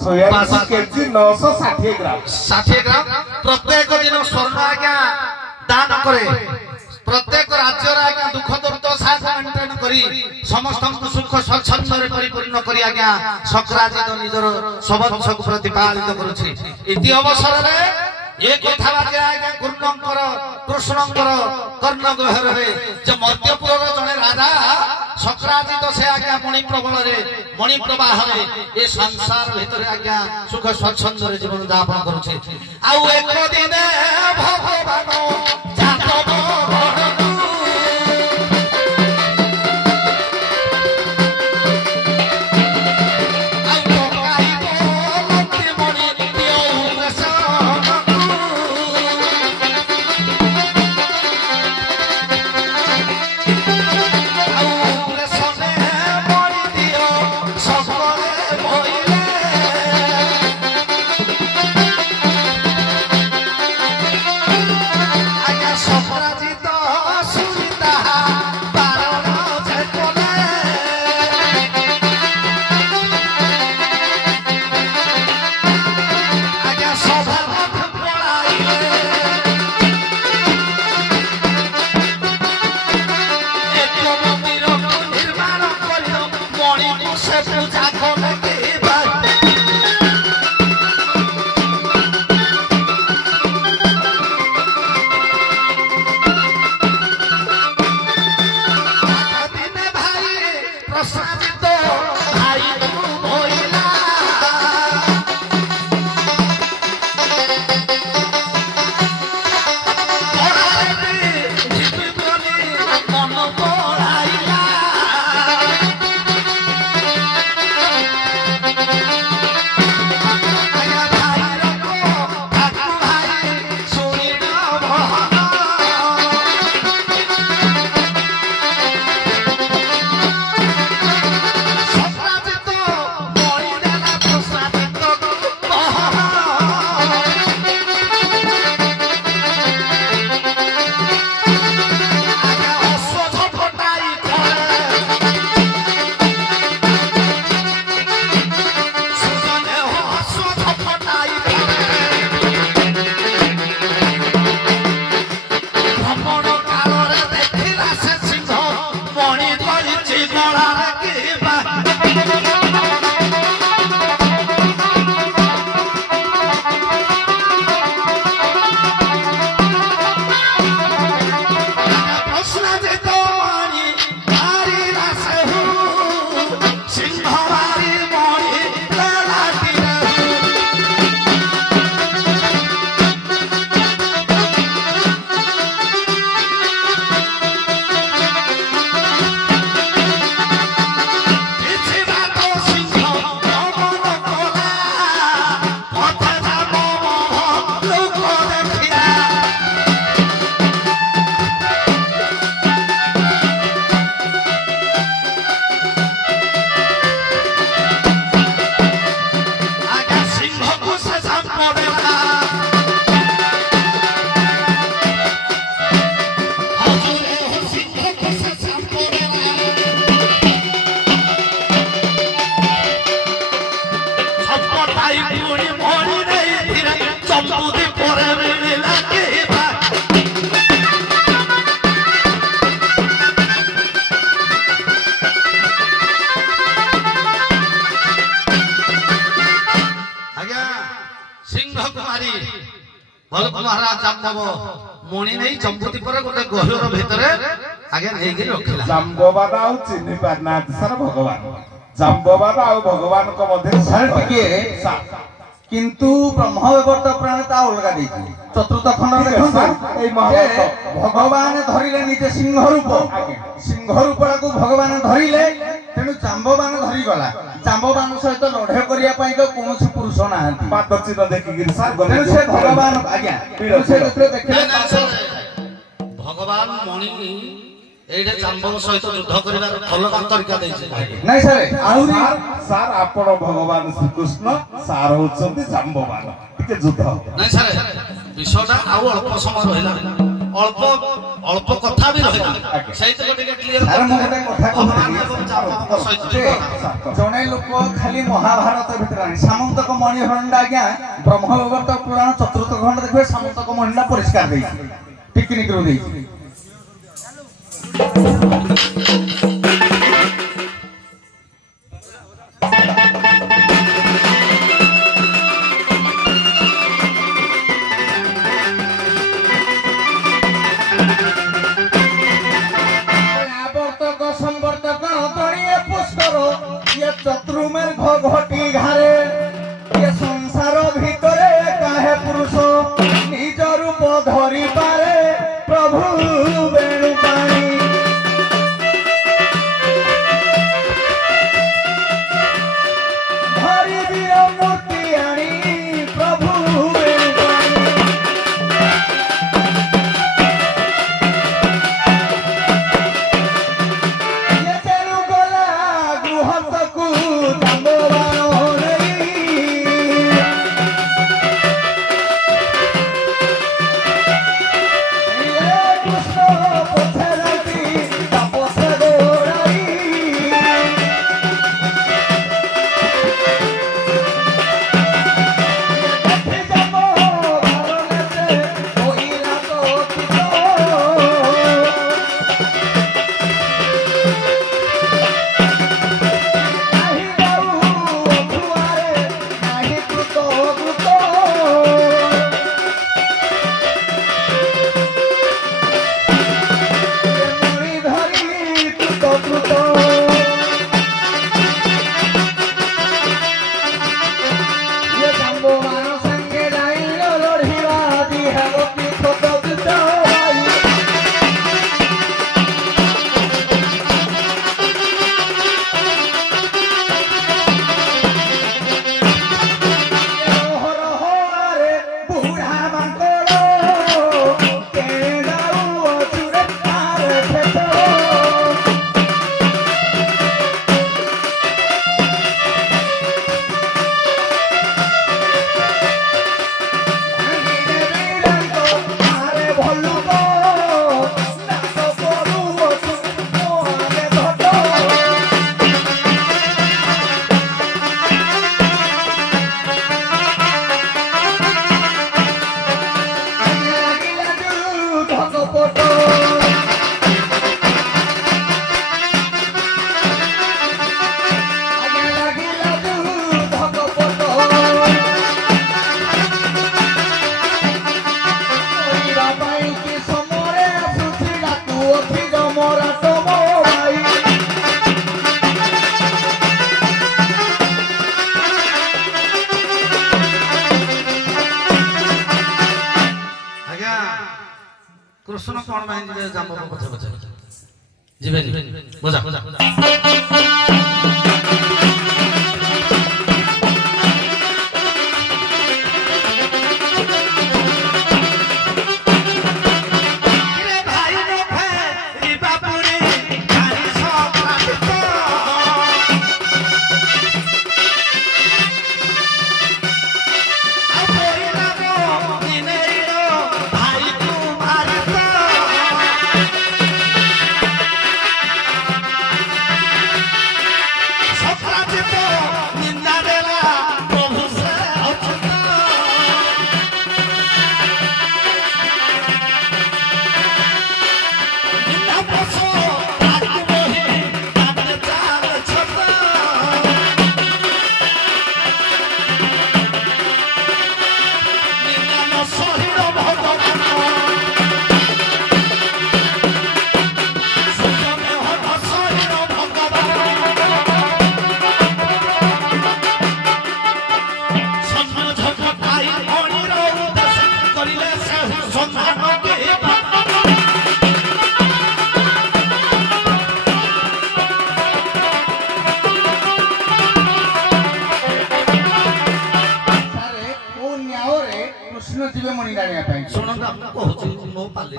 केजी 960 ग्राम 60 ग्राम प्रत्येक दिन स्वर्ण आज्ञा दान करे प्रत्येक राज्य आज्ञा दुख दुर्दशा मेंटेन करी समस्त सुख स्वच्छंद परिपूर्ण करी आज्ञा सक्राजित निजर स्वंश को प्रतिपालित करुछि इति अवसर रे ये कथा आज्ञा गुरुनंकर कृष्णंकर कर्णगहर रे जे मध्यपुर जने राजा सक्राजित से आज्ञा मणि प्रबल रे मणि प्रवाह रे ए संसार भीतर आज्ञा सुख स्वच्छंद रे जीवन यापन करुछि आउ एक दिन भगवान जातक महाराज जाम्बव मणि नहीं जम्बुती पर गोटे गहर भितर आगे नहीं के रखिला जाम्बवान आ चिन्हि पारना सर भगवान जाम्बवान आ भगवान को मध्ये सर टिके किंतु ब्रह्मवैवर्त प्राणता अलगा देछि चतुर्थ खंड देखो ए भगवान धरिले निजे सिंह रूप को भगवान धरिले तेनु जाम्बवान धरि गला जाम्बवान सहित लढे करिया पई को कोनोसी पुरुष नाहंती पादचित देखि गिर सर गले से भगवान आज्ञा से देखले भगवान मणि एडे जाम्बव सहित युद्ध करिवार फल तरीका दैछि नै सर आउरी सर आपण भगवान श्री कृष्ण सार होचंती जाम्बवान टिके युद्ध नै सर विषयटा आउ अल्प समय रहिला ଅଳ୍ପ ଅଳ୍ପ କଥା ବି ରହିଲା ସେଇଥିରେ ଟିକେ କ୍ଲିୟର ସାର୍ ମୁଁ ଗୋଟେ କଥା କହୁଥିଲି ଜଣେ ଲୋକ ଖାଲି ମହାଭାରତ ଭିତରେ ଆଣି ସାମନ୍ତକ ମଣିଖଣ୍ଡ ଆଜ୍ଞା ବ୍ରହ୍ମବୈବର୍ତ ପୁରାଣ ଚତୁର୍ଥ ଖଣ୍ଡ ଦେଖିବେ ସାମନ୍ତକ ମଣିଟା ପରିଷ୍କାର ଦେଇଛି ଟିକିନିକିରୁ ଦେଇଛି चतुर्मेघ घटी घारे ये संसार भितरे काहे पुरुष निज रूप धरी पारे प्रभु वेणु पाणी धरी वीर मूर्ति आनी प्रभु वेणु पाणी ये चलु गला गृहस्थकु कृष्ण कौन भाई जी जाम पछे पछे जीवे बुझा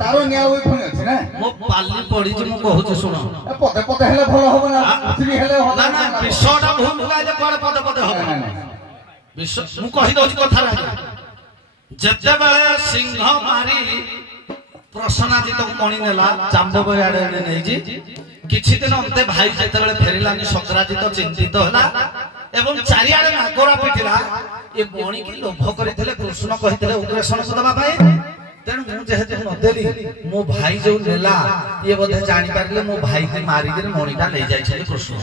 तारो न्याय होई पुनी अछि ना मो पाली पड़ी जे मो कहू सुनो पदे पदे हेले भलो होबो ना पृथ्वी हेले हो ना ना विषयटा भूल भुला जे कोन पदे पदे हो विषय मु कहि दउछि कथा रा जते बेले सिंह मारी ପ୍ରସନ୍ନାଜିତ ମଣି ନେଲା ଜାମ୍ବବ ଆଡେ ନେଇଛି। କିଛି ଦିନ ଅନ୍ତେ ଭାଇ ଯେତେବେଳେ ଫେରିଲାନି ଶଙ୍କରାଜିତ ଚିନ୍ତିତ ହେଲା ଏବଂ ଚାରିଆଡେ ନାଗରା ପିଟିଲା। ଏ ମଣିକି ଲୋଭ କରିଥିଲେ କୃଷ୍ଣ କହିଥିଲେ ଉଗ୍ରେସଣକୁ ଦେବା ପାଇଁ। ତେଣୁ ମୁଁ ଯେହେତୁ ନଦେଲି ମୋ ଭାଇ ଯୋଉ ନେଲା ଇଏ ବୋଧେ ଜାଣିପାରିଲେ ମୋ ଭାଇକି ମାରିକିରି ମଣିଟା ନେଇଯାଇଛନ୍ତି କୃଷ୍ଣ।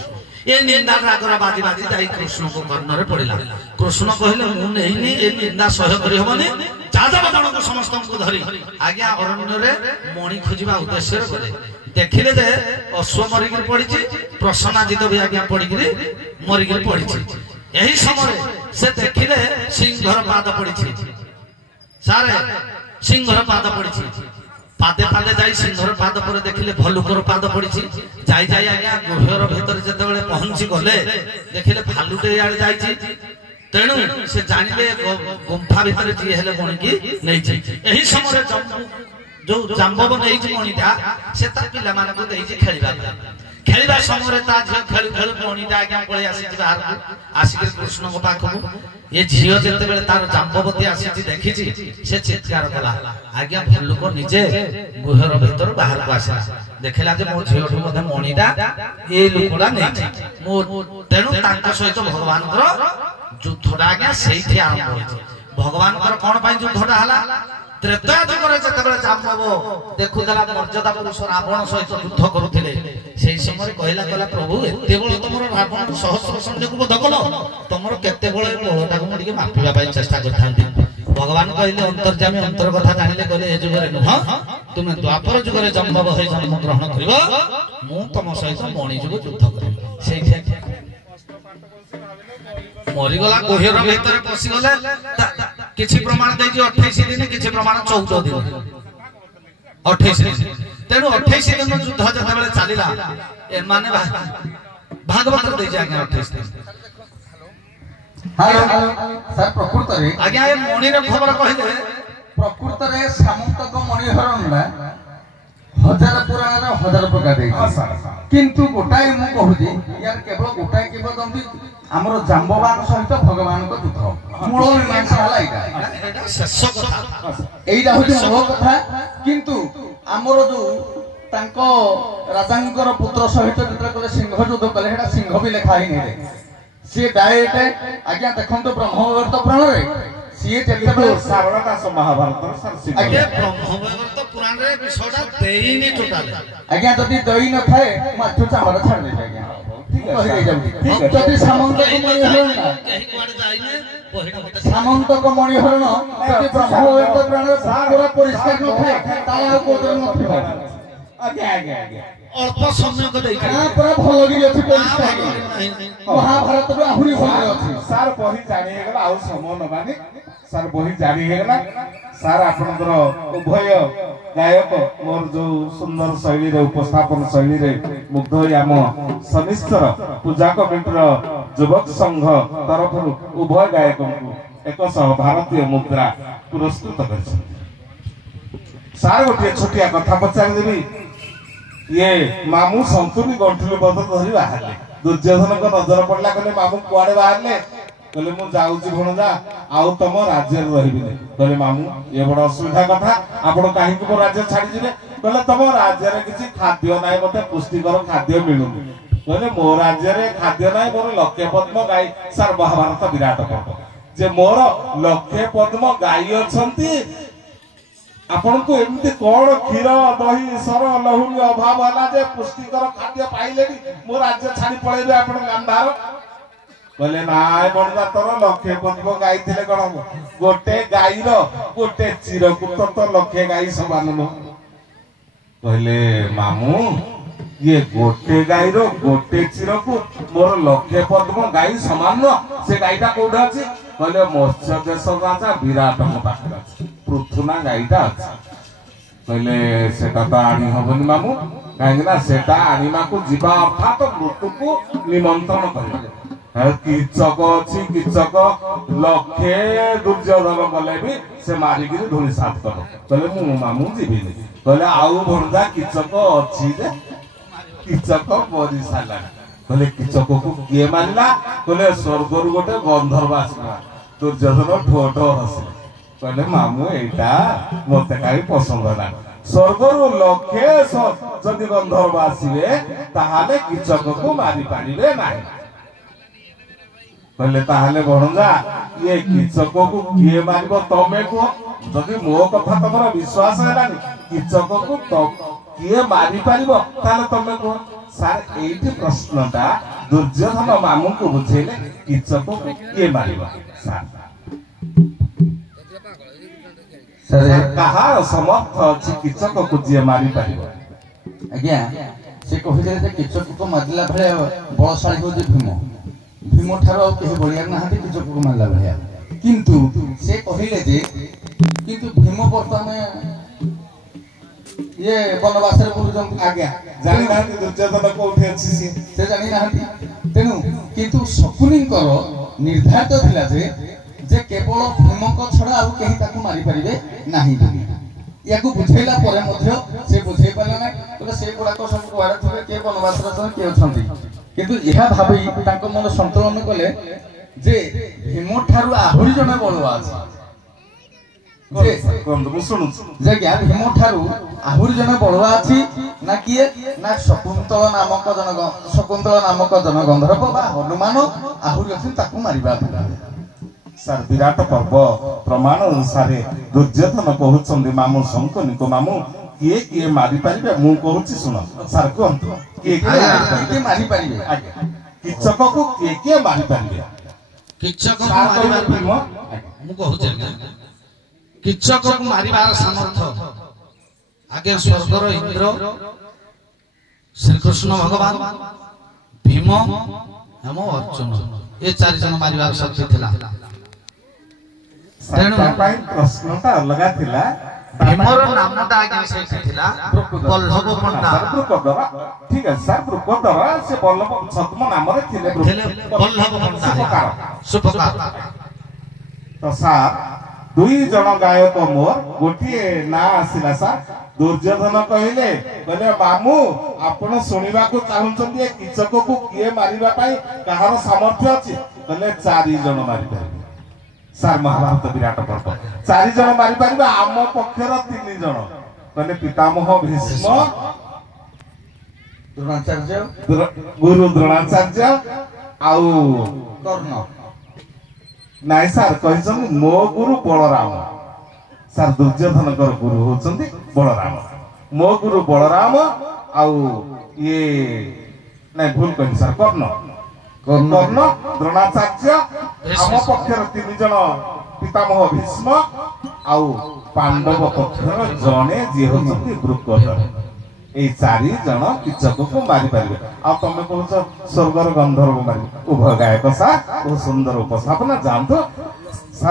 ଏ ନିନ୍ଦା ରାଗର ବାଜି ବାଜି ଯାଇ କୃଷ୍ଣଙ୍କ କର୍ଣ୍ଣରେ ପଡିଲା। କୃଷ୍ଣ କହିଲେ ମୁଁ ନେଇନି, ଏ ନିନ୍ଦା ସହ୍ୟ କରିହବନି। ଯାଦବ ଗଣକୁ ସମସ୍ତଙ୍କୁ ଧରି ଆଜ୍ଞା ଅରଣ୍ୟରେ ମଣି ଖୋଜିବା ଉଦ୍ଦେଶ୍ୟରେ ଗଲେ। ଦେଖିଲେ ଯେ ଅଶ୍ୱ ମରିକିରି ପଡିଛି, ପ୍ରସନ୍ନାଜିତ ବି ଆଜ୍ଞା ପଡିକିରି ମରିକିରି ପଡିଛି। ଏହି ସମୟରେ ସେ ଦେଖିଲେ ସିଂହର ପାଦ ପଡିଛି। ସାରେ ସିଂହର ପାଦ ପଡିଛି। ପାଦେ ପାଦେ ଯାଇ ସିଂହର ପାଦ ପରେ ଦେଖିଲେ ଭଲୁକର ପାଦ ପଡିଛି। ଯାଇ ଯାଇ ଆଜ୍ଞା ଗୁହ୍ୟର ଭିତରେ ଯେତେବେଳେ ପହଞ୍ଚି ଗଲେ ଦେଖିଲେ ଭାଲୁଟେ ଇଆଡେ ଯାଇଛି। ତେଣୁ ସେ ଜାଣିଲେ ଗୁମ୍ଫା ଭିତରେ ଯିଏ ହେଲେ ମଣିକି ନେଇଛି। ଏହି ସମୟରେ ଯୋଉ ଜାମ୍ବବ ନେଇଛି ମଣିଟା ସେ ତା ପିଲାମାନଙ୍କୁ ଦେଇଛି ଖେଳିବା ପାଇଁ। ଖେଳିବା ସମୟରେ ତା ଝିଅ ଖେଳୁ ଖେଳୁ ମଣିଟା ଆଜ୍ଞା ପଳେଇ ଆସିଛି ବାହାରକୁ, ଆସିକି କୃଷ୍ଣଙ୍କ ପାଖକୁ। ଏ ଝିଅ ଯେତେବେଳେ ତାର ଜାମ୍ବବତୀ ଆସିଛି ଦେଖିଛି, ସେ ଚିତ୍କାର କଲା। ଆଜ୍ଞା ଭଲ୍ଲୁକ ନିଜେ ଗୁହ୍ୟର ଭିତରୁ ବାହାରକୁ ଆସିଲା। ଦେଖିଲା ଯେ ମୋ ଝିଅଠୁ ମଧ୍ୟ ମଣିଟା ଏ ଲୋକଟା ନେଇଛି। ତେଣୁ ତାଙ୍କ ସହିତ ଭଗବାନଙ୍କର ଯୁଦ୍ଧଟା ଆଜ୍ଞା ସେଇଠି ଆରମ୍ଭ ହୋଇଛି। ଭଗବାନଙ୍କର କଣ ପାଇଁ ଯୁଦ୍ଧଟା ହେଲା? ତ୍ରେତୟା ଯୁଗରେ ଯେତେବେଳେ ଜାମ୍ବବ ଦେଖୁଥିଲା ମର୍ଯ୍ୟାଦା ପୁରୁଷ ରାବଣ ସହିତ ଯୁଦ୍ଧ କରୁଥିଲେ, ସେଇ ସମୟରେ କହିଲା ପ୍ରଭୁ ଏତେ ବଳ ତମର ରାବଣ ସହସ୍ର ସୈନ୍ୟକୁ ବଧ କଲ, ତମର କେତେ ବଳ ବଳଟାକୁ ମୁଁ ଟିକେ ମାପିବା ପାଇଁ ଚେଷ୍ଟା କରିଥାନ୍ତି। ଭଗବାନ କହିଲେ ଅନ୍ତର୍ଯାମୀ ଅନ୍ତର କଥା ଜାଣିଲେ କହିଲେ ଏ ଯୁଗରେ ନୁହଁ, ତୁମେ ଦ୍ୱାପର ଯୁଗରେ ଜନ୍ମ ହୋଇ ଜନ୍ମ ଗ୍ରହଣ କରିବ, ମୁଁ ତମ ସହିତ ମଣି ଯୁଗ ଯୁଦ୍ଧ କରିବି। ସେଇଠି ମରିଗଲା। ଗୁହ୍ୟର ଭିତରେ ପଶିଗଲେ। କିଛି ପ୍ରମାଣ ଦେଇଛି 28 ଦିନ, କିଛି ପ୍ରମାଣ 14 ଦିନ, 28 ଦିନ। ତେଣୁ 28 ଦିନ ଯୁଦ୍ଧ ଯେତେବେଳେ ଚାଲିଲା, ଏମାନେ ଭାଗବତ ଦେଇଛି ଆଜ୍ଞା 28 ଦିନ। ପ୍ରକୃତରେ ଆଜ୍ଞା ଏ ମଣିର ଖବର କହିଲେ ପ୍ରକୃତରେ ସାମନ୍ତକ ମଣିହରଣଟା ହଜାର ପୁରାଣର ହଜାର ପ୍ରକାର ଦେଇଛି। କିନ୍ତୁ ଗୋଟାଏ ମୁଁ କହୁଛି, ୟାର କେବଳ ଗୋଟାଏ କିମ୍ବଦନ୍ତୀ ଆମର ଜାମ୍ବବାନ ସହିତ ଭଗବାନଙ୍କ ଯୁଦ୍ଧ। ମୂଳ ମୀମାଂସା ହେଲା ଏଇଟା, ଶେଷ କଥା, ଏଇଟା ହଉଛି ମୂଳ କଥା। କିନ୍ତୁ ଆମର ଯୋଉ ତାଙ୍କ ରାଜାଙ୍କର ପୁତ୍ର ସହିତ ଯେତେବେଳେ କଲେ ସିଂହ ଯୁଦ୍ଧ କଲେ, ସେଟା ସିଂହ ବି ଲେଖା ହେଇନି। ସିଏ ଡାଇରେକ୍ଟ ଆଜ୍ଞା ଦେଖନ୍ତୁ ବ୍ରହ୍ମବୈବର୍ତ ପୁରାଣରେ ସିଏ ଯେତେବେଳେ ସାରଳା ଦାସ ମହାଭାରତ ଆଜ୍ଞା ବ୍ରହ୍ମବୈବର୍ତ ପୁରାଣରେ ବିଷୟଟା ଦେଇନି ଟୋଟାଲ। ଆଜ୍ଞା ଯଦି ଦେଇ ନଥାଏ ମୁଁ ଆଠୁ ଚାମର ଛାଡ଼ିଦେବି ଆଜ୍ଞା। ଯଦି ସାମନ୍ତକ ମଣିହରଣ ସାମନ୍ତକ ମଣିହରଣ ଯଦି ବ୍ରହ୍ମବୈବର୍ତ ପୁରାଣରେ ପୁରା ପରିଷ୍କାର ନଥାଏ, ତାହେଲେ ଆଉ କୋଉଥିରେ ନଥିବ। ଆଜ୍ଞା ଆଜ୍ଞା ଆଜ୍ଞା ଅଳ୍ପ ସମୟ ଦେଇଛି ପୁରା ଭଲ ବି ଅଛି, ପରିଷ୍କାର ମହାଭାରତରୁ ଆହୁରି ଭଲ ଅଛି। ସାର୍ ବହି ଜାଣି ହେଇଗଲା, ଆଉ ସମୟ ନବାନି। ସାର୍ ବହି ଜାଣି ହେଇଗଲା। ସାର୍ ଆପଣଙ୍କର ଉଭୟ ଗାୟକ ମୋର ଯୋଉ ସୁନ୍ଦର ଶୈଳୀରେ ଉପସ୍ଥାପନ ଶୈଳୀରେ ମୁଗ୍ଧ ହୋଇ ଆମ ସନିଷ୍ଠର ପୂଜା କମିଟିର ଯୁବକ ସଂଘ ତରଫରୁ ଉଭୟ ଗାୟକଙ୍କୁ 100 ଭାରତୀୟ ମୁଦ୍ରା ପୁରସ୍କୃତ କରିଛନ୍ତି। ସାର୍ ଗୋଟିଏ ଛୋଟିଆ କଥା ପଚାରିଦେବି। ଇଏ ମାମୁଁ ସନ୍ତୁନି ଗଣ୍ଠୁଲି ବଦ୍ଧ ଧରି ବାହାରିଲେ। ଦୁର୍ଯ୍ୟୋଧନଙ୍କ ନଜର ପଡିଲା, କହିଲେ ମାମୁଁ କୁଆଡେ ବାହାରିଲେ? କହିଲେ ମୁଁ ଯାଉଛି ଭଣଜା, ଆଉ ତମ ରାଜ୍ୟରେ ରହିବିନି। କହିଲେ ମାମୁଁ ଏ ବଡ ଅସୁବିଧା କଥା, ଆପଣ କାହିଁକି ମୋ ରାଜ୍ୟ ଛାଡିଯିବେ? କହିଲେ ତମ ରାଜ୍ୟରେ କିଛି ଖାଦ୍ୟ ନାହିଁ, ମତେ ପୁଷ୍ଟିକର ଖାଦ୍ୟ ମିଳୁନି। କହିଲେ ମୋ ରାଜ୍ୟରେ ଖାଦ୍ୟ ନାହିଁ, ମୋର ଲକ୍ଷେ ପଦ୍ମ ଗାଈ। ସାର୍ ମହାଭାରତ ବିରାଟ ପର୍ବ ଯେ ମୋର ଲକ୍ଷେ ପଦ୍ମ ଗାଈ ଅଛନ୍ତି, ଆପଣଙ୍କୁ ଏମିତି କଣ କ୍ଷୀର ଦହି ସର ଲହୁଣୀ ଅଭାବ ହେଲା ଯେ ପୁଷ୍ଟିକର ଖାଦ୍ୟ ପାଇଲେନି ମୋ ରାଜ୍ୟ ଛାଡି ପଳେଇବେ ଆପଣ ଗାନ୍ଧାର? କହିଲେ ନାଇଁ ବଣଜା, ତୋର ଲକ୍ଷେ ପଦ୍ମ ଗାଈ ଥିଲେ କଣ ହବ? ଗୋଟେ ଗାଈର ଗୋଟେ ଚିରକୁ ତ ଲକ୍ଷେ ଗାଈ ସମାନ ନୁହଁ। କହିଲେ ମାମୁଁ ଇଏ ଗୋଟେ ଗାଈର ଗୋଟେ ଚିରକୁ ମୋର ଲକ୍ଷେ ପଦ୍ମ ଗାଈ ସମାନ ନୁହଁ। ସେ ଗାଈଟା କୋଉଠି ଅଛି? କହିଲେ ମତ୍ସ୍ୟ ଦେଶ ରାଜା ବିରାଟଙ୍କ ପାଖରେ ଅଛି, ପୃଥୁନା ଗାଈଟା ଅଛି। କହିଲେ ସେଟା ତ ଆଣି ହବନି ମାମୁଁ, କାହିଁକି ନା ସେଟା ଆଣିବାକୁ ଯିବା ଅର୍ଥାତ ମୃତ୍ୟୁକୁ ନିମନ୍ତ୍ରଣ କରିବା। କିଚକ ଅଛି, କିଚକ ଲକ୍ଷେ ଦୁର୍ଯ୍ୟୋଧନ ଗଲେ ବି ସେ ମାରିକିରି ଧୂଳି ସାତ କର। କହିଲେ ମୁଁ ମାମୁଁ ଯିବିନି। କହିଲେ ଆଉ ଭଣଜା କିଚକ ଅଛି ଯେ? କିଚକ ମରି ସାରିଲାଣି। କହିଲେ କିଚକକୁ କିଏ ମାରିଲା? କହିଲେ ସ୍ୱର୍ଗରୁ ଗୋଟେ ଗନ୍ଧର୍ବ ଆସିଲା। ଦୁର୍ଯ୍ୟୋଧନ ଠୋ ଠୋ ହସିଲେ। କହିଲେ ମାମୁଁ ଏଇଟା ମତେ କାହିଁ ପସନ୍ଦ ହେଲାନି। ସ୍ୱର୍ଗରୁ ଲକ୍ଷେ ଯଦି ଗନ୍ଧର୍ବ ଆସିବେ ତାହେଲେ କୀଚକକୁ ମାରି ପାରିବେ ନାହିଁ। କହିଲେ ତାହେଲେ ଭଣଜା ଇଏ କୀଚକକୁ କିଏ ମାରିବ ତମେ କୁହ। ଯଦି ମୋ କଥା ତମର ବିଶ୍ୱାସ ହେଲାନି କୀଚକକୁ କିଏ ମାରିପାରିବ ତାହେଲେ ତମେ କୁହ। ସାର୍ ଏଇଠି ପ୍ରଶ୍ନଟା ଦୁର୍ଯ୍ୟୋଧନ ମାମୁଙ୍କୁ ବୁଝେଇଲେ କୀଚକକୁ କିଏ ମାରିବ। ସାର୍ କାହାର ସମର୍ଥ ଅଛି କୀଚକକୁ ଯିଏ ମାରିପାରିବ? ଆଜ୍ଞା ସେ କହିଲେ ଯେ କୀଚକକୁ ମାରିଲା ଭଳିଆ ବଳଶାଳୀ ହଉଛି ଭୀମ। ଭୀମ ଠାରୁ ଆଉ କେହି ବଳିଆ ନାହାନ୍ତି କୀଚକକୁ ମାରିଲା ଭଳିଆ। କିନ୍ତୁ ସେ କହିଲେ ଯେ କିନ୍ତୁ ଭୀମ ବର୍ତ୍ତମାନ ଇଏ ବନବାସରେ ବୁଲୁଛନ୍ତି। ଆଜ୍ଞା ଜାଣିନାହାନ୍ତି ଦୁର୍ଯ୍ୟୋଧନ କୋଉଠି ଅଛି ସେ ଜାଣିନାହାନ୍ତି। ତେଣୁ କିନ୍ତୁ ଶକୁନିଙ୍କର ନିର୍ଦ୍ଧାରିତ ଥିଲା ଯେ କେବଳ ଭୀମଙ୍କ ଛଡା ଆଉ କେହି ତାକୁ ମାରିପାରିବେ ନାହିଁ। ୟାକୁ ବୁଝେଇଲା ପରେ ମଧ୍ୟ ସେ ବୁଝେଇ ପାରିଲେ ନାହିଁ। କହିଲେ ସେଗୁଡାକ ସବୁ କୁଆଡେ ଥିବେ, କିଏ ବନବାସରେ ଅଛନ୍ତି, କିଏ ଅଛନ୍ତି। କିନ୍ତୁ ଏହା ଭାବି ତାଙ୍କ ମନ ସନ୍ତୁଳନ କଲେ ଯେ ଭୀମ ଠାରୁ ଆହୁରି ଜଣେ ବଳୁଆ ଅଛି। ଭୀମ ଠାରୁ ଆହୁରି ଜଣେ ବଳୁଆ ଅଛି ନା କିଏ ନା ଶକୁନ୍ତଳ ନାମକ ଜଣେ ଗନ୍ଧର୍ବ ବା ହନୁମାନ ଆହୁରି ଅଛି ତାକୁ ମାରିବା। ସାର୍ ବିରାଟ ପର୍ବ ପ୍ରମାଣ ଅନୁସାରେ ଦୁର୍ଯ୍ୟୋଧନ କହୁଛନ୍ତି ମାମୁଁ ଶଙ୍କୁନିକୁ ମାମୁଁ କିଏ କିଏ ମାରିପାରିବେ ମୁଁ କହୁଛି ଶୁଣ। ସାର୍ କୁହନ୍ତୁ କିଏ କିଏ ମାରିପାରିବେ? ଆଜ୍ଞା କୀଚକକୁ କିଏ କିଏ ମାରିପାରିବେ? ମୁଁ କହୁଛି କୀଚକକୁ ମାରିବାର ସାମର୍ଥ୍ୟ ଆଗେ ସ୍ୱର୍ଗର ଇନ୍ଦ୍ର, ଶ୍ରୀକୃଷ୍ଣ ଭଗବାନ, ଭୀମ ଏବଂ ଅର୍ଜୁନ ଏ 4 ଜଣ ମାରିବାର ଶକ୍ତି ଥିଲା। ତେଣୁ ପ୍ରଶ୍ନଟା ଅଲଗା ଥିଲା। ଭୀମର ନାମଟା ଆଜ୍ଞା ସେଇଠି ଥିଲା ବଲ୍ଲଭ ପଣ୍ଡା। ଠିକ ଅଛି ସାର୍ ବୃକୋଦର ସେ ବଲ୍ଲଭ ଛଦ୍ମ ନାମରେ ଥିଲେ ବଲ୍ଲଭ ପଣ୍ଡା ସୁପକାର। ତ ସାର୍ 2 ଜଣ ଗାୟକ ମୋର ଗୋଟିଏ ନାଁ ଆସିଲା ସାର୍। ଦୁର୍ଯ୍ୟୋଧନ କହିଲେ ମାମୁଁ ଆପଣ ଶୁଣିବାକୁ ଚାହୁଁଛନ୍ତି ଏ କୀଚକକୁ କିଏ ମାରିବା ପାଇଁ କାହାର ସାମର୍ଥ୍ୟ ଅଛି? କହିଲେ 4 ଜଣ ମାରିପାରିବେ। ସାର୍ ମହାଭାରତ ବିରାଟ ପର୍ବ 4 ଜଣ ମାରିପାରିବେ, ଆମ ପକ୍ଷର 3 ଜଣ। କହିଲେ ପିତାମହ ଭୀଷ୍ମ, ଗୁରୁ ଦ୍ରୋଣାଚାର୍ଯ୍ୟ ଆଉ କର୍ଣ୍ଣ। ନାଇଁ ସାର୍ କହିଛନ୍ତି ମୋ ଗୁରୁ ବଳରାମ। ସାର୍ ଦୁର୍ଯ୍ୟୋଧନଙ୍କର ଗୁରୁ ହଉଛନ୍ତି ବଳରାମ। ମୋ ଗୁରୁ ବଳରାମ ଆଉ ଇଏ ନାଇଁ ଭୁଲ କହିଲି ସାର୍ କର୍ଣ୍ଣ ଦ୍ରୋଣାଚାର୍ଯ୍ୟ, ଆମ ପକ୍ଷର 3 ଜଣ ପିତାମହ ଭୀଷ୍ମ ଆଉ ପାଣ୍ଡବ ପକ୍ଷର ଜଣେ ଯିଏ ହଉଛନ୍ତି ବୃକୋଦର। ଏଇ 4 ଜଣ କୀଚକକୁ ମାରିପାରିବେ। ଆଉ ତମେ କହୁଛ ସ୍ୱର୍ଗର ଗନ୍ଧର୍ବ ମାରିବେ। ଉଭୟ ଗାୟକ ସାର୍ ବହୁତ ସୁନ୍ଦର ଉପସ୍ଥାପନା। ଯାଆନ୍ତୁ